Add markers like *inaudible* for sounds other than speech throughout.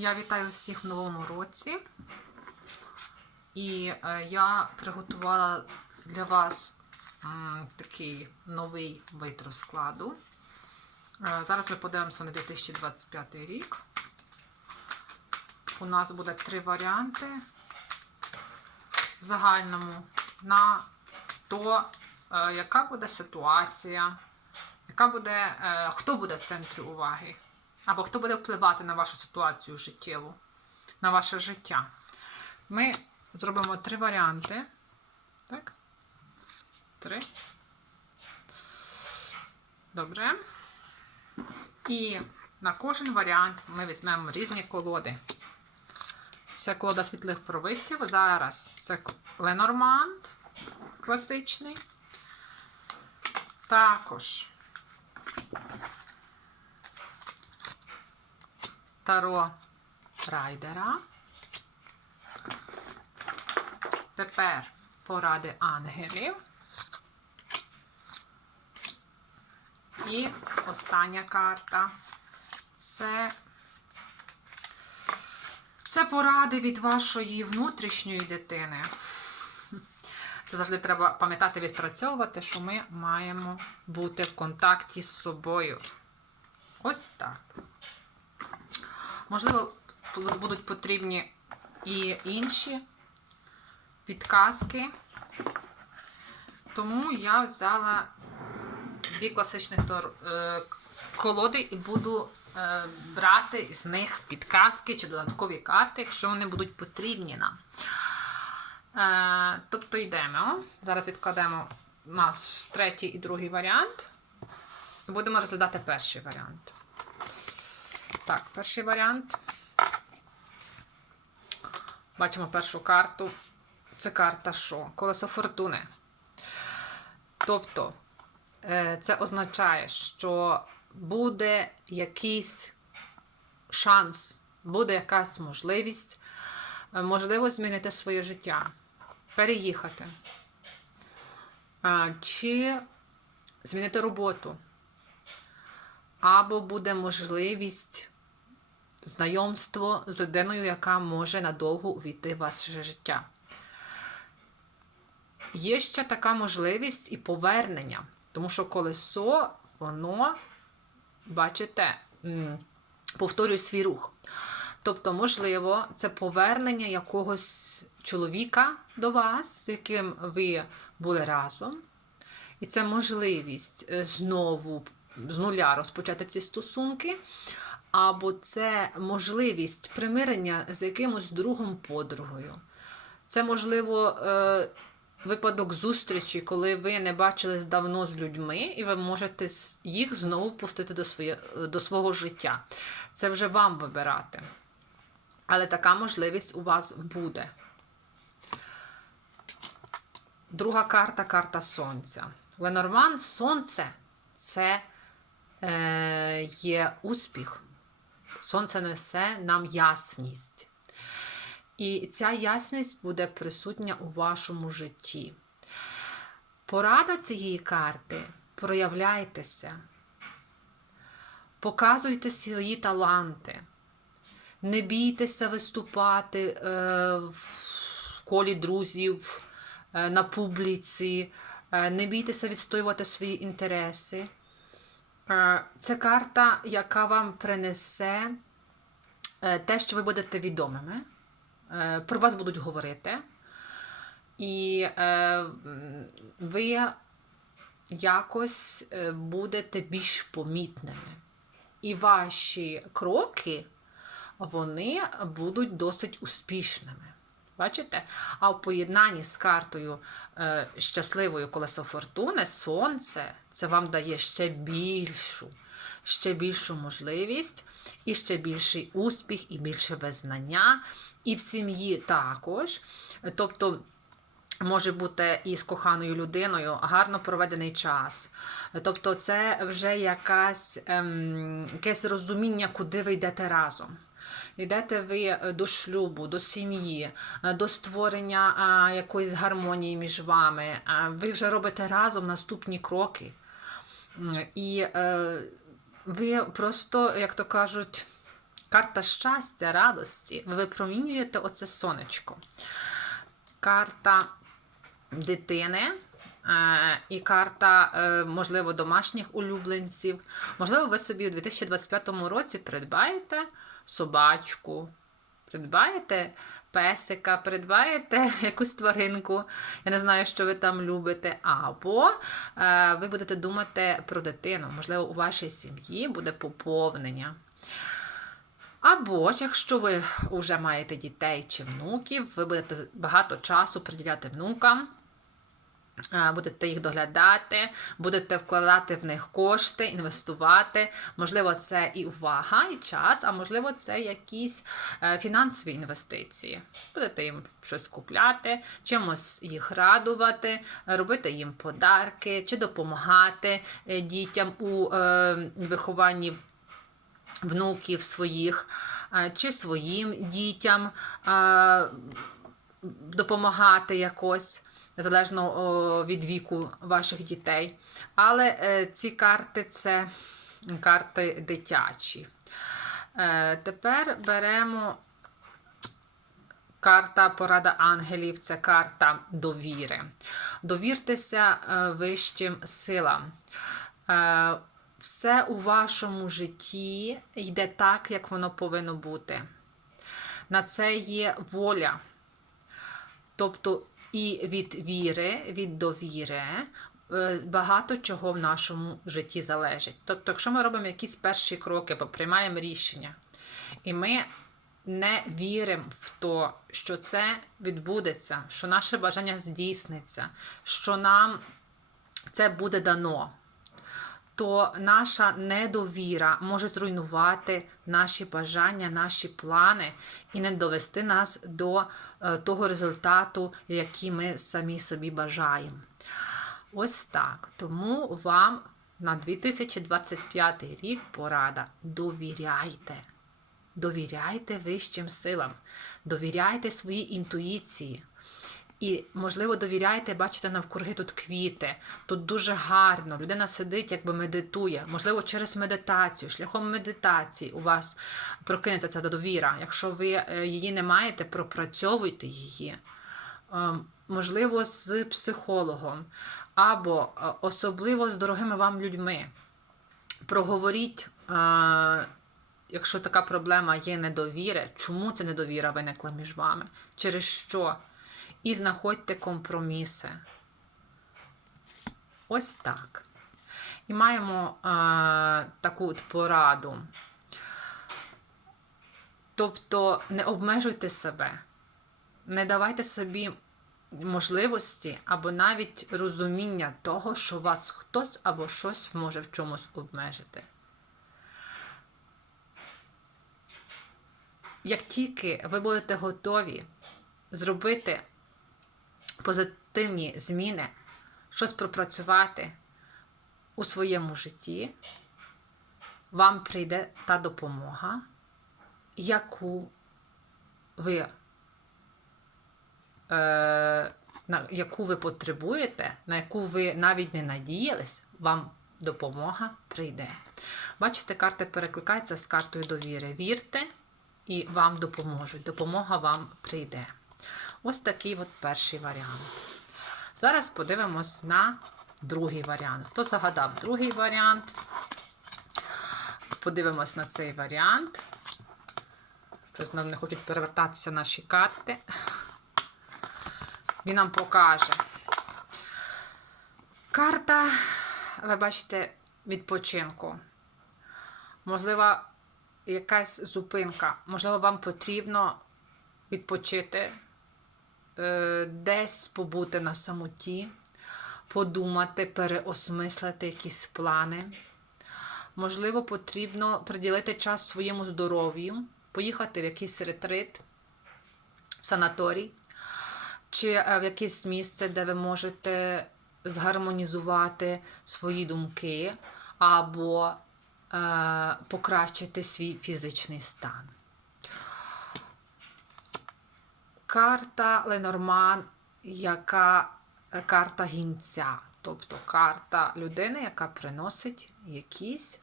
Я вітаю всіх в новому році. І е, я приготувала для вас такий новий вид розкладу. Е, зараз ми подивимося на 2025 рік. У нас буде три варіанти в загальному на то, е, яка буде ситуація, яка буде, хто буде в центрі уваги, або хто буде впливати на вашу ситуацію життєву, на ваше життя. Ми зробимо три варіанти. Так? Три. Добре. І на кожен варіант ми візьмемо різні колоди. Це колода світлих провидців. Зараз це Ленорманд класичний. Також Таро Райдера. Тепер поради ангелів. І остання карта. Це це поради від вашої внутрішньої дитини. Це завжди треба пам'ятати, відпрацьовувати, що ми маємо бути в контакті з собою. Ось так. Можливо, будуть потрібні і інші підказки. Тому я взяла дві класичних колоди і буду е, брати з них підказки чи додаткові карти, якщо вони будуть потрібні нам. Е, тобто йдемо. Зараз відкладемо наш третій і другий варіант. Будемо розглядати перший варіант. Так, перший варіант. Бачимо першу карту. Це карта що? Колесо фортуни. Тобто, е, це означає, що буде якийсь шанс, буде якась можливість, е, можливо, змінити своє життя, переїхати, е, чи змінити роботу, або буде можливість знайомство з людиною, яка може надовго увійти в ваше життя. Є ще така можливість і повернення, тому що колесо, воно, бачите, повторює свій рух. Тобто, можливо, це повернення якогось чоловіка до вас, з яким ви були разом. І це можливість знову з нуля розпочати ці стосунки. Або це можливість примирення з якимось другом подругою. Це, можливо, випадок зустрічі, коли ви не бачились давно з людьми, і ви можете їх знову пустити до, своє, до свого життя. Це вже вам вибирати. Але така можливість у вас буде. Друга карта карта Сонця. Ленорман Сонце це е, є успіх. Сонце несе нам ясність. І ця ясність буде присутня у вашому житті. Порада цієї карти проявляйтеся, показуйте свої таланти, не бійтеся виступати е, в колі друзів, е, на публіці, е, не бійтеся відстоювати свої інтереси. Е, це карта, яка вам принесе е, те, що ви будете відомими. Е, про вас будуть говорити, і ви якось будете більш помітними. І ваші кроки, вони будуть досить успішними. Бачите? А в поєднанні з картою е, щасливою колесо фортуни, сонце, це вам дає ще більшу, ще більшу можливість, і ще більший успіх, і більше визнання і в сім'ї також. Тобто, може бути і з коханою людиною гарно проведений час. Тобто, це вже якась, ем, якесь розуміння, куди ви йдете разом. Йдете ви до шлюбу, до сім'ї, до створення а, якоїсь гармонії між вами. А, ви вже робите разом наступні кроки. І е, ви просто, як то кажуть, Карта щастя, радості. Ви випромінюєте оце сонечко. Карта дитини. е, І карта, е, можливо, домашніх улюбленців. Можливо, ви собі у 2025 році придбаєте собачку, придбаєте песика, придбаєте *laughs* якусь тваринку. Я не знаю, що ви там любите. Або е, ви будете думати про дитину. Можливо, у вашій сім'ї буде поповнення. Або ж, якщо ви вже маєте дітей чи внуків, ви будете багато часу приділяти внукам. Будете їх доглядати, будете вкладати в них кошти, інвестувати. Можливо, це і увага, і час, а можливо, це якісь е, фінансові інвестиції. Будете їм щось купляти, чимось їх радувати, робити їм подарки чи допомагати е, дітям у е, вихованні внуків своїх чи своїм дітям допомагати якось. Залежно від віку ваших дітей. Але е, ці карти це карти дитячі. Е, тепер беремо карта порада ангелів це карта довіри. Довіртеся е, вищим силам. Все у вашому житті йде так, як воно повинно бути. На це є воля. Тобто і від віри, від довіри е, багато чого в нашому житті залежить. Тобто, якщо ми робимо якісь перші кроки, бо приймаємо рішення, і ми не віримо в те, що це відбудеться, що наше бажання здійсниться, що нам це буде дано. То наша недовіра може зруйнувати наші бажання, наші плани і не довести нас до е, того результату, який ми самі собі бажаємо. Ось так. Тому вам на 2025 рік порада довіряйте. Довіряйте вищим силам, довіряйте своїй інтуїції. І, можливо, довіряєте, бачите, навкруги тут квіти, тут дуже гарно. Людина сидить, якби медитує. Можливо, через медитацію, шляхом медитації у вас прокинеться ця довіра. Якщо ви е, її не маєте, пропрацьовуйте її. Е, Можливо, з психологом, або е, особливо з дорогими вам людьми. Проговоріть, якщо така проблема є недовіри, чому ця недовіра виникла між вами, через що? І знаходьте компроміси. Ось так. І маємо е, таку от пораду. Тобто не обмежуйте себе, не давайте собі можливості або навіть розуміння того, що вас хтось або щось може в чомусь обмежити. Як тільки ви будете готові зробити позитивні зміни, щось пропрацювати у своєму житті, вам прийде та допомога, яку ви, е, на яку ви потребуєте, на яку ви навіть не надіялись, вам допомога прийде. Бачите, карти перекликаються з картою довіри. Вірте, і вам допоможуть. Допомога вам прийде. Ось такий от перший варіант. Зараз подивимось на другий варіант. Хто загадав другий варіант? Подивимось на цей варіант. Щось нам не хочуть перевертатися наші карти. Він нам покаже. Карта, ви бачите, відпочинку. Можливо, якась зупинка. Можливо, вам потрібно відпочити десь побути на самоті, подумати, переосмислити якісь плани. Можливо, потрібно приділити час своєму здоров'ю, поїхати в якийсь ретрит, в санаторій, чи е, в якесь місце, де ви можете згармонізувати свої думки або е, покращити свій фізичний стан. Карта Ленорман, яка карта гінця, тобто карта людини, яка приносить якісь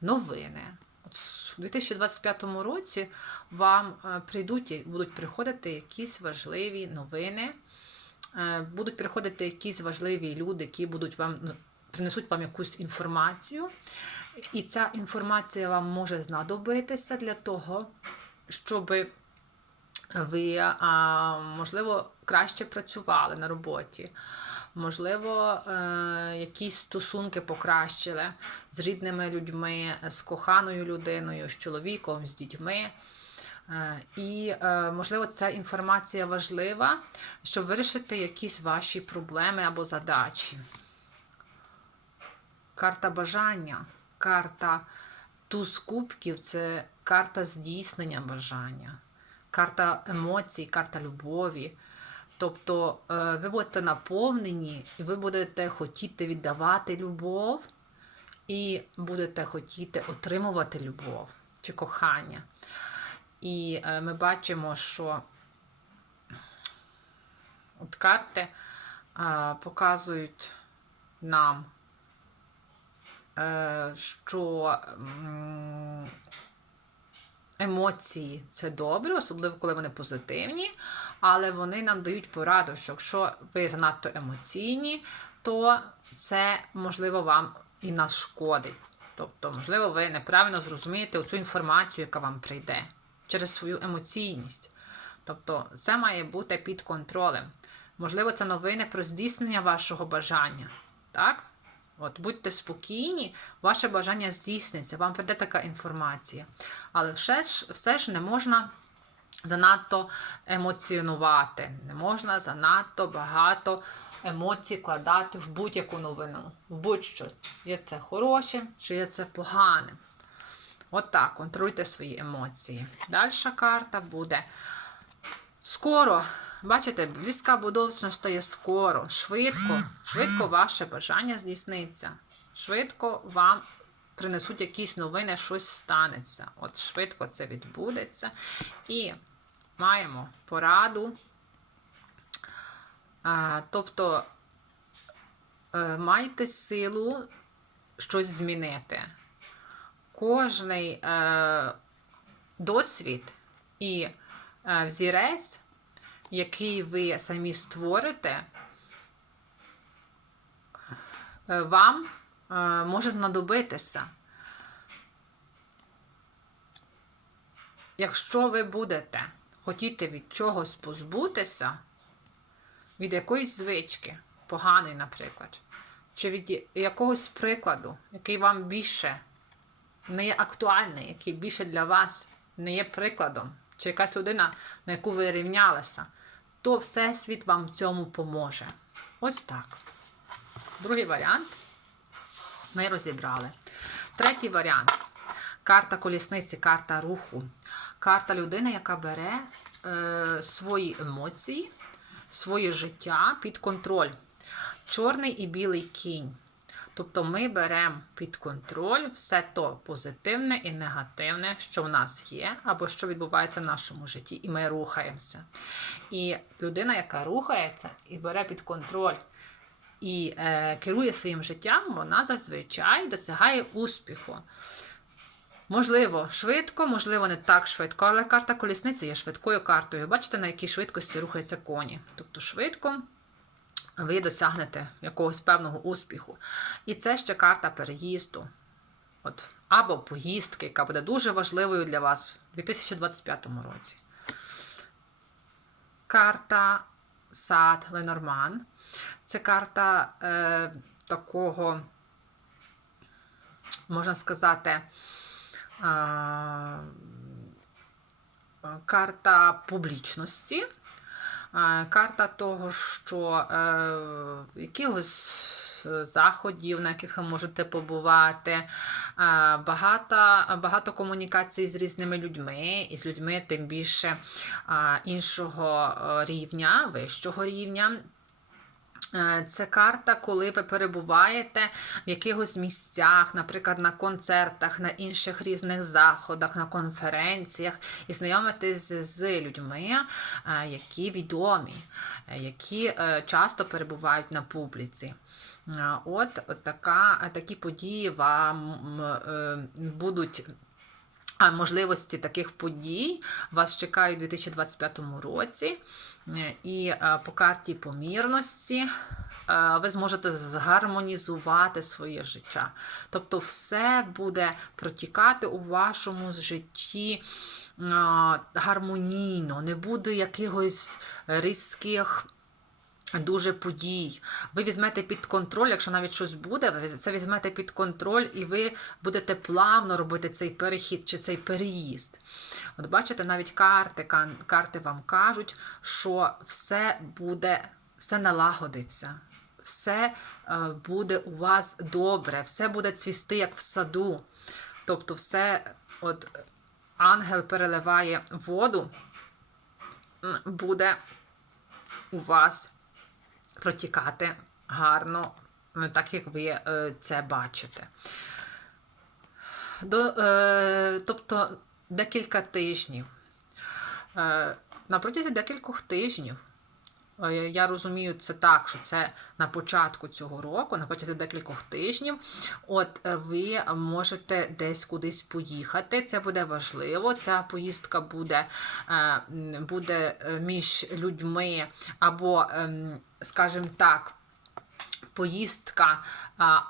новини. От У 2025 році вам е, прийдуть, будуть приходити якісь важливі новини, е, будуть приходити якісь важливі люди, які будуть вам ну, принесуть вам якусь інформацію. І ця інформація вам може знадобитися для того, щоб ви, можливо, краще працювали на роботі. Можливо, е, якісь стосунки покращили з рідними людьми, з коханою людиною, з чоловіком, з дітьми. Е, І, е, можливо, ця інформація важлива, щоб вирішити якісь ваші проблеми або задачі. Карта бажання, карта туз кубків це карта здійснення бажання, карта емоцій, карта любові. Тобто е, ви будете наповнені, і ви будете хотіти віддавати любов, і будете хотіти отримувати любов чи кохання. І е, ми бачимо, що от карти е, показують нам, що емоції це добре, особливо коли вони позитивні, але вони нам дають пораду, що якщо ви занадто емоційні, то це можливо вам і нашкодить. Тобто, можливо, ви неправильно зрозумієте цю інформацію, яка вам прийде через свою емоційність. Тобто, це має бути під контролем. Можливо, це новини про здійснення вашого бажання. Так? От, будьте спокійні, ваше бажання здійсниться, вам прийде така інформація. Але все ж, все ж не можна занадто емоціонувати, не можна занадто багато емоцій кладати в будь-яку новину, в будь-що. Є це хорошим чи є це поганим. От так, контролюйте свої емоції. Дальша карта буде скоро. Бачите, близька будовсно стає скоро, швидко, швидко ваше бажання здійсниться. Швидко вам принесуть якісь новини, щось станеться. От швидко це відбудеться. І маємо пораду. А, тобто е, майте силу щось змінити. Кожний е, досвід і е, взірець, який ви самі створите, е, вам е, може знадобитися. Якщо ви будете хотіти від чогось позбутися, від якоїсь звички, поганої, наприклад, чи від якогось прикладу, який вам більше не є актуальний, який більше для вас не є прикладом, чи якась людина, на яку ви рівнялися, то Всесвіт вам в цьому поможе. Ось так. Другий варіант ми розібрали. Третій варіант. Карта колісниці, карта руху. Карта людини, яка бере е, свої емоції, своє життя під контроль. Чорний і білий кінь. Тобто ми беремо під контроль все то позитивне і негативне, що в нас є, або що відбувається в нашому житті, і ми рухаємося. І людина, яка рухається і бере під контроль і е, керує своїм життям, вона зазвичай досягає успіху. Можливо, швидко, можливо, не так швидко, але карта колісниці є швидкою картою. Бачите, на якій швидкості рухаються коні. Тобто швидко ви досягнете якогось певного успіху. І це ще карта переїзду. От, Або поїздки, яка буде дуже важливою для вас у 2025 році. Карта Сад Ленорман. Це карта е, такого, можна сказати, е, карта публічності. Е, Карта того, що е, якихось заходів, на яких ви можете побувати, е, багато багато комунікацій з різними людьми, і з людьми тим більше е, іншого е, рівня, вищого рівня. Е, Це карта, коли ви перебуваєте в якихось місцях, наприклад, на концертах, на інших різних заходах, на конференціях, і знайомитесь з людьми, е, які відомі, е, які часто перебувають на публіці. От, от така, такі події вам будуть можливості таких подій вас чекають у 2025 році. І е, по карті помірності е, ви зможете згармонізувати своє життя. Тобто, все буде протікати у вашому житті е, гармонійно, не буде якихось різких. Дуже подій. Ви візьмете під контроль, якщо навіть щось буде, ви це візьмете під контроль, і ви будете плавно робити цей перехід чи цей переїзд. От бачите, навіть карти, карти вам кажуть, що все буде, все налагодиться, все е, буде у вас добре, все буде цвісти, як в саду. Тобто, все, от ангел переливає воду, буде у вас протікати гарно, е, так як ви е, це бачите. До, е, тобто декілька тижнів. Е, на протязі декількох тижнів. Е, Я розумію це так, що це на початку цього року, на початку декількох тижнів. От е, ви можете десь кудись поїхати. Це буде важливо. Ця поїздка буде, е, буде між людьми або, ем, скажімо так, поїздка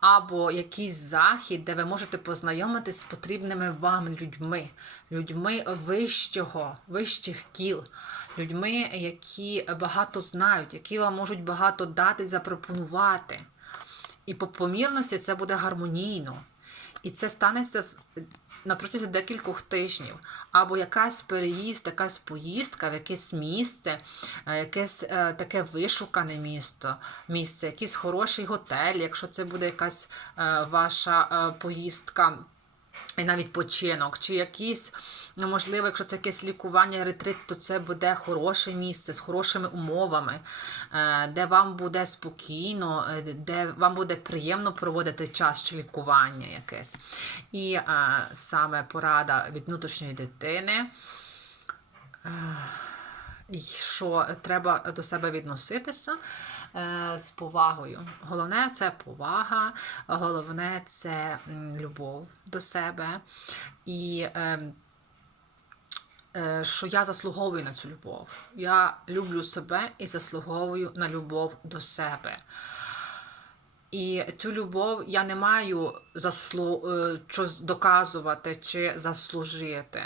або якийсь захід, де ви можете познайомитись з потрібними вам людьми, людьми вищого, вищих кіл, людьми, які багато знають, які вам можуть багато дати, запропонувати. І по помірності це буде гармонійно. І це станеться на протязі декількох тижнів. Або якась переїзд, якась поїздка в якесь місце, е, якесь е, таке вишукане місто, місце, якийсь хороший готель, якщо це буде якась е, ваша поїздка. І навіть починок, чи якісь, ну, можливо, якщо це якесь лікування, ретрит, то це буде хороше місце з хорошими умовами, е, де вам буде спокійно, е, де вам буде приємно проводити час чи лікування якесь. І е, саме порада від внутрішньої дитини. Що треба до себе відноситися е, з повагою. Головне це повага, головне це любов до себе. І е, е, що я заслуговую на цю любов. Я люблю себе і заслуговую на любов до себе. І цю любов я не маю заслу... е, доказувати чи заслужити.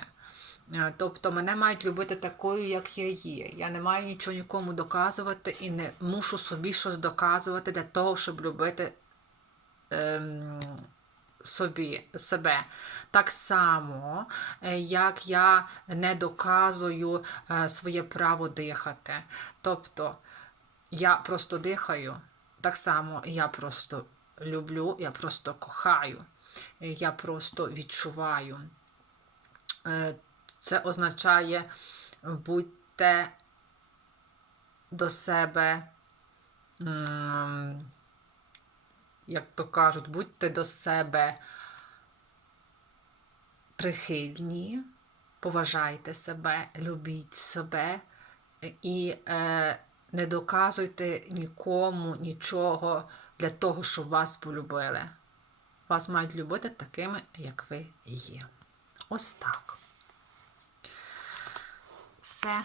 Е, Тобто мене мають любити такою, як я є. Я не маю нічого нікому доказувати і не мушу собі щось доказувати для того, щоб любити ем, собі, себе. Так само, е, як я не доказую е, своє право дихати. Тобто я просто дихаю, так само я просто люблю, я просто кохаю, я просто відчуваю. Це означає будьте до себе, як то кажуть, будьте до себе прихильні, поважайте себе, любіть себе і е, не доказуйте нікому нічого для того, щоб вас полюбили. Вас мають любити такими, як ви є. Ось так. Все.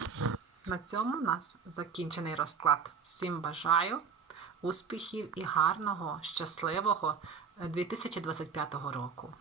На цьому у нас закінчений розклад. Всім бажаю успіхів і гарного, щасливого е, 2025 року.